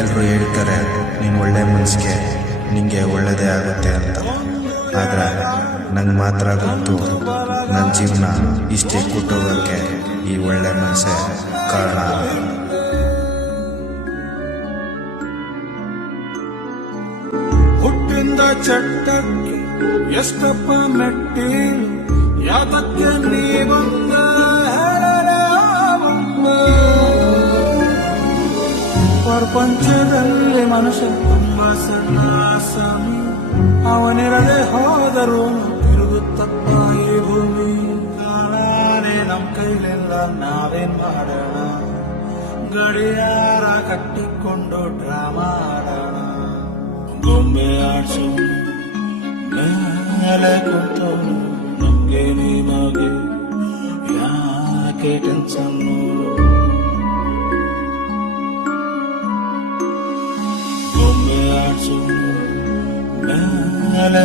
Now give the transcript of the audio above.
ಎಲ್ಲರೂ ಹೇಳ್ತಾರೆ ನೀನು ಒಳ್ಳೆ ಮನಸ್ಸಿಗೆ ನಿಂಗೆ ಒಳ್ಳೆಯದೇ ಆಗುತ್ತೆ ಅಂತ. ಆದರೆ ನಂಗೆ ಮಾತ್ರ ಗೊತ್ತು ನನ್ನ ಜೀವನ ಇಷ್ಟೇ ಕೂಟೋಗೋಕ್ಕೆ ಈ ಒಳ್ಳೆ ಮನಸ್ಸೇ ಕಾರಣ. ಹುಟ್ಟಿಂದ ಚಟ್ಟಕ್ಕೆ ಎಷ್ಟಪ್ಪ ಮೆಟ್ಟಿಲು, ಯಾತಕ್ಕೆ ನೀ ಬಂದ ಪ್ರಪಂಚದಲ್ಲಿ ಮನುಷ್ಯ ತುಂಬ ಸಣ್ಣ ಸ್ವಾಮಿ, ಅವನಿರದೆ ಹೋದರೂ ತಿರುಗುತ್ತಪ್ಪ ಈ ಭೂಮಿ. ನಾನೇ ನಮ್ಮ ಕೈಲಿಲ್ಲ ನಾವೇನ್ ಮಾಡೋಣ, ಗಡಿಯಾರ ಕಟ್ಟಿಕೊಂಡು ಡ್ರಾಮಾ ಆಡೋಣ. ಗೊಂಬೆ ಆಡ್ಸು ಮೇಲೆ ಕೂತವನು, ನಮ್ಗೆ ನಿಮಗೆ ಯಾಕೆ ಟೆನ್ಷನ್ನು. ಗೊಂಬೆ ಆಡ್ಸು ಮೇಲೆ